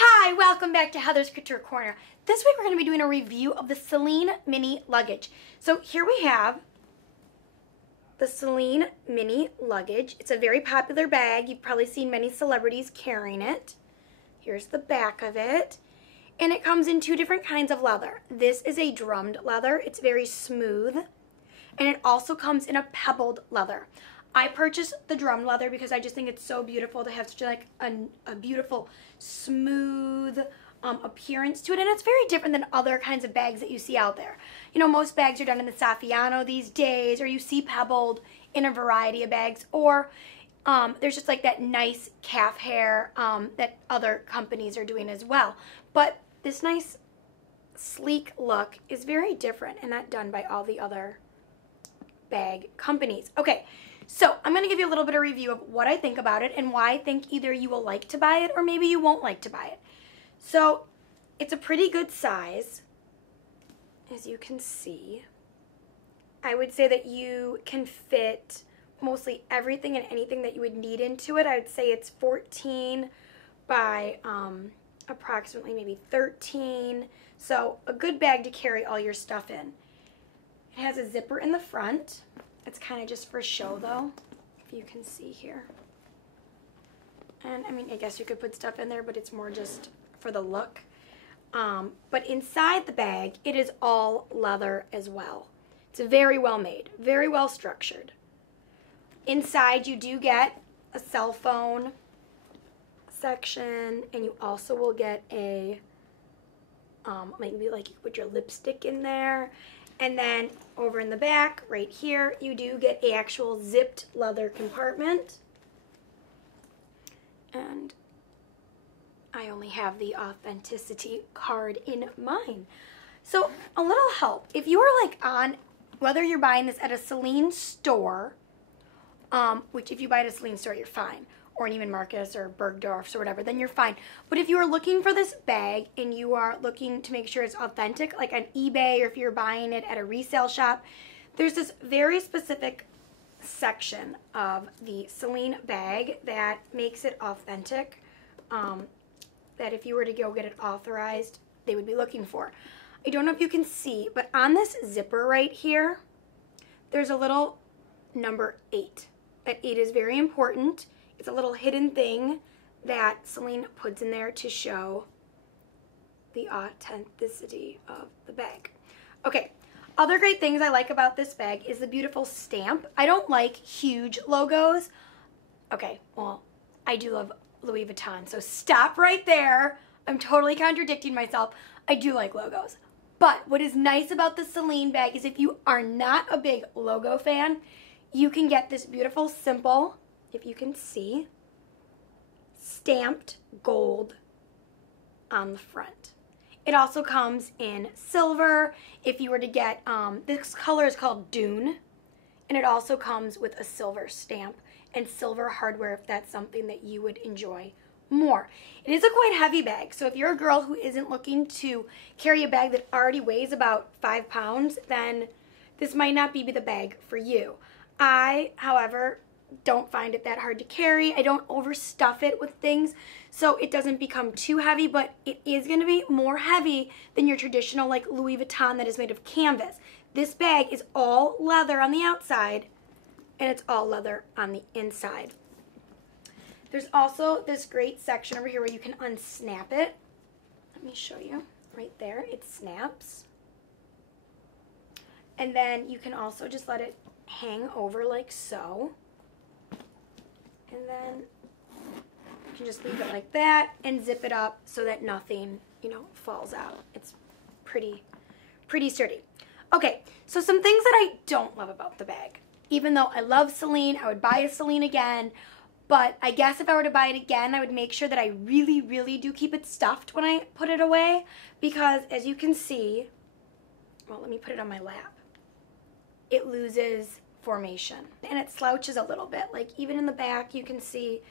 Hi, welcome back to Heather's Couture Corner. This week we're going to be doing a review of the Celine Mini Luggage. So here we have the Celine Mini Luggage. It's a very popular bag. You've probably seen many celebrities carrying it. Here's the back of it. And it comes in two different kinds of leather. This is a drummed leather. It's very smooth. And it also comes in a pebbled leather. I purchased the drum leather because I just think it's so beautiful to have such like a beautiful, smooth appearance to it. And it's very different than other kinds of bags that you see out there. You know, most bags are done in the Saffiano these days, or you see pebbled in a variety of bags, or there's just like that nice calf hair that other companies are doing as well. But this nice, sleek look is very different and not done by all the other bag companies. Okay. So I'm going to give you a little bit of review of what I think about it and why I think either you will like to buy it or maybe you won't like to buy it. So it's a pretty good size, as you can see. I would say that you can fit mostly everything and anything that you would need into it. I would say it's 14 by approximately maybe 13. So a good bag to carry all your stuff in. It has a zipper in the front. It's kind of just for show though, if you can see here. And I mean, I guess you could put stuff in there, but it's more just for the look. But inside the bag, it is all leather as well. It's very well made, very well structured. Inside you do get a cell phone section, and you also will get a, maybe like you could put your lipstick in there. And then over in the back, right here, you do get an actual zipped leather compartment. And I only have the authenticity card in mine. So a little help. If you are like on, whether you're buying this at a Celine store, which if you buy it at a Celine store, you're fine, or an Neiman Marcus or Bergdorf's or whatever, then you're fine. But if you are looking for this bag and you are looking to make sure it's authentic, like on eBay, or if you're buying it at a resale shop, there's this very specific section of the Celine bag that makes it authentic, that if you were to go get it authorized, they would be looking for. I don't know if you can see, but on this zipper right here, there's a little number 8. That 8 is very important. It's a little hidden thing that Celine puts in there to show the authenticity of the bag. Okay, other great things I like about this bag is the beautiful stamp. I don't like huge logos. Okay, well, I do love Louis Vuitton, so stop right there. I'm totally contradicting myself. I do like logos. But what is nice about the Celine bag is if you are not a big logo fan, you can get this beautiful, simple, if you can see, stamped gold on the front. It also comes in silver. If you were to get, this color is called Dune, and it also comes with a silver stamp and silver hardware if that's something that you would enjoy more. It is a quite heavy bag, so if you're a girl who isn't looking to carry a bag that already weighs about 5 pounds, then this might not be the bag for you. I, however, don't find it that hard to carry. I don't overstuff it with things, so it doesn't become too heavy, but it is going to be more heavy than your traditional like Louis Vuitton that is made of canvas. This bag is all leather on the outside, and it's all leather on the inside. There's also this great section over here where you can unsnap it. Let me show you. Right there, it snaps. And then you can also just let it hang over like so. And then you can just leave it like that and zip it up so that nothing, you know, falls out. It's pretty sturdy. Okay, so some things that I don't love about the bag. Even though I love Celine, I would buy a Celine again, but I guess if I were to buy it again, I would make sure that I really, really do keep it stuffed when I put it away, because as you can see, well, let me put it on my lap. It loses formation and it slouches a little bit. Like even in the back you can see,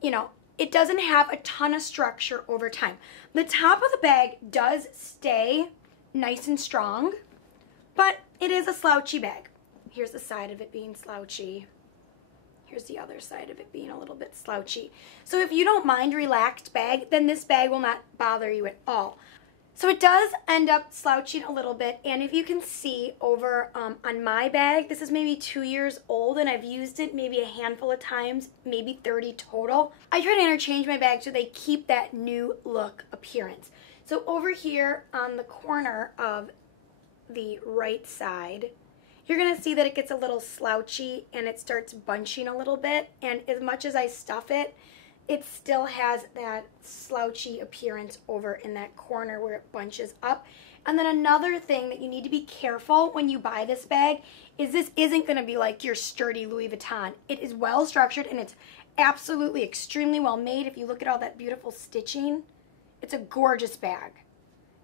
you know, it doesn't have a ton of structure over time. The top of the bag does stay nice and strong, but it is a slouchy bag. Here's the side of it being slouchy. Here's the other side of it being a little bit slouchy. So if you don't mind a relaxed bag, then this bag will not bother you at all. So it does end up slouching a little bit, and if you can see over on my bag, this is maybe 2 years old, and I've used it maybe a handful of times, maybe 30 total. I try to interchange my bags so they keep that new look appearance. So over here on the corner of the right side, you're going to see that it gets a little slouchy and it starts bunching a little bit, and as much as I stuff it, it still has that slouchy appearance over in that corner where it bunches up. And then another thing that you need to be careful when you buy this bag is this isn't going to be like your sturdy Louis Vuitton. It is well structured and it's absolutely extremely well made. If you look at all that beautiful stitching, it's a gorgeous bag.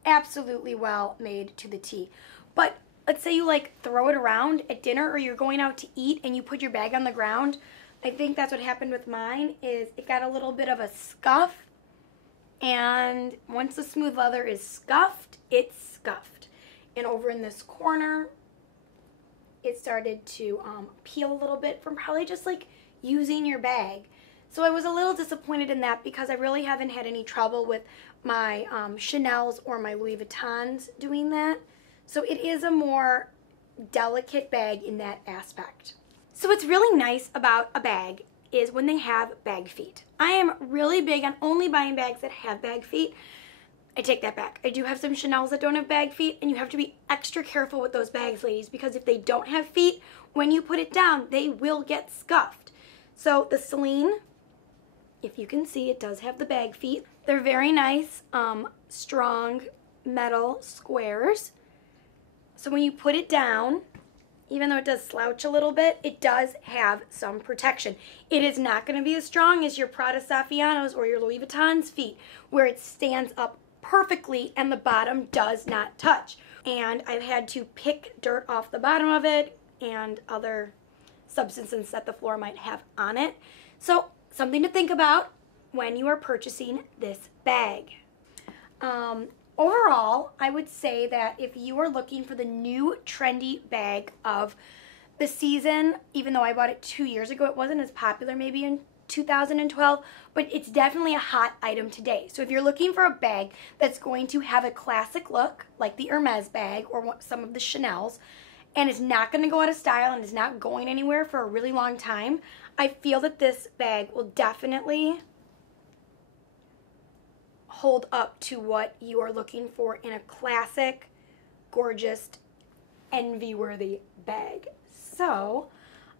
Absolutely well made to the T. But let's say you like throw it around at dinner or you're going out to eat and you put your bag on the ground. I think that's what happened with mine, is it got a little bit of a scuff, and once the smooth leather is scuffed, it's scuffed. And over in this corner, it started to peel a little bit from probably just like using your bag. So I was a little disappointed in that because I really haven't had any trouble with my Chanel's or my Louis Vuittons doing that. So it is a more delicate bag in that aspect. So what's really nice about a bag is when they have bag feet. I am really big on only buying bags that have bag feet. I take that back. I do have some Chanel's that don't have bag feet, and you have to be extra careful with those bags, ladies, because if they don't have feet, when you put it down, they will get scuffed. So the Celine, if you can see, it does have the bag feet. They're very nice, strong metal squares. So when you put it down, even though it does slouch a little bit, it does have some protection. It is not going to be as strong as your Prada Saffiano's or your Louis Vuitton's feet, where it stands up perfectly and the bottom does not touch. And I've had to pick dirt off the bottom of it and other substances that the floor might have on it. So something to think about when you are purchasing this bag. Overall, I would say that if you are looking for the new trendy bag of the season, even though I bought it 2 years ago, it wasn't as popular maybe in 2012, but it's definitely a hot item today. So if you're looking for a bag that's going to have a classic look, like the Hermes bag or some of the Chanel's, and is not going to go out of style and is not going anywhere for a really long time, I feel that this bag will definitely hold up to what you are looking for in a classic, gorgeous, envy-worthy bag. So,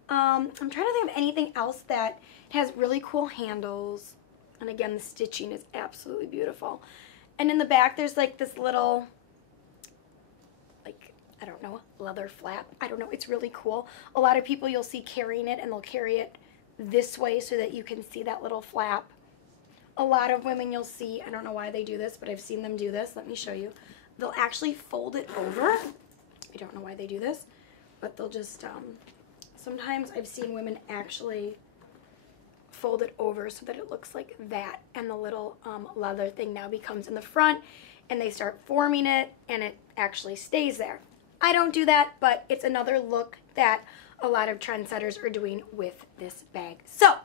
I'm trying to think of anything else that has really cool handles. And again, the stitching is absolutely beautiful. And in the back, there's like this little, like, I don't know, leather flap. I don't know, it's really cool. A lot of people you'll see carrying it, and they'll carry it this way so that you can see that little flap. A lot of women you'll see, I don't know why they do this, but I've seen them do this. Let me show you. They'll actually fold it over. I don't know why they do this, but they'll just, sometimes I've seen women actually fold it over so that it looks like that, and the little leather thing now becomes in the front, and they start forming it, and it actually stays there. I don't do that, but it's another look that a lot of trendsetters are doing with this bag. So,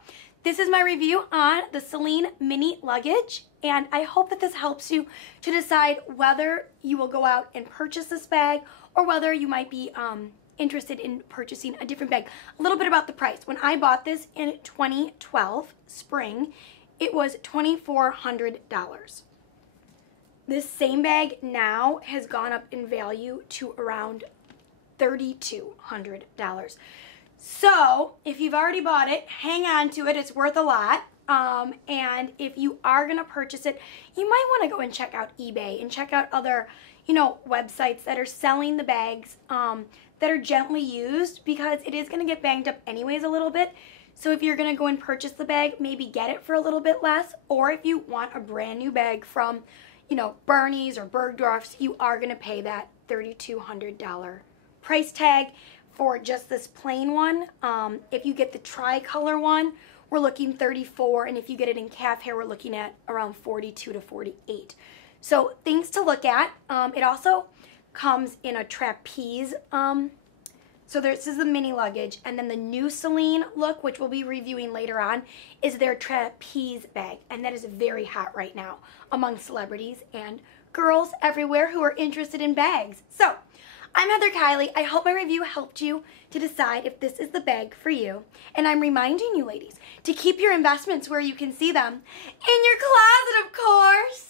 this is my review on the Celine Mini Luggage, and I hope that this helps you to decide whether you will go out and purchase this bag or whether you might be interested in purchasing a different bag. A little bit about the price. When I bought this in 2012, spring, it was $2,400. This same bag now has gone up in value to around $3,200. So, if you've already bought it, hang on to it. It's worth a lot. And if you are going to purchase it, you might want to go and check out eBay and check out other, websites that are selling the bags that are gently used, because it is going to get banged up anyways a little bit. So if you're going to go and purchase the bag, maybe get it for a little bit less. Or if you want a brand new bag from, Bernie's or Bergdorf's, you are going to pay that $3,200 price tag for just this plain one. If you get the tricolor one, we're looking $34, and if you get it in calf hair, we're looking at around $42 to $48. So things to look at. It also comes in a trapeze So this is the mini luggage, and then the new Celine look, which we'll be reviewing later on, is their trapeze bag, and that is very hot right now among celebrities and girls everywhere who are interested in bags. So, I'm Heather Kiely. I hope my review helped you to decide if this is the bag for you. And I'm reminding you, ladies, to keep your investments where you can see them. In your closet, of course!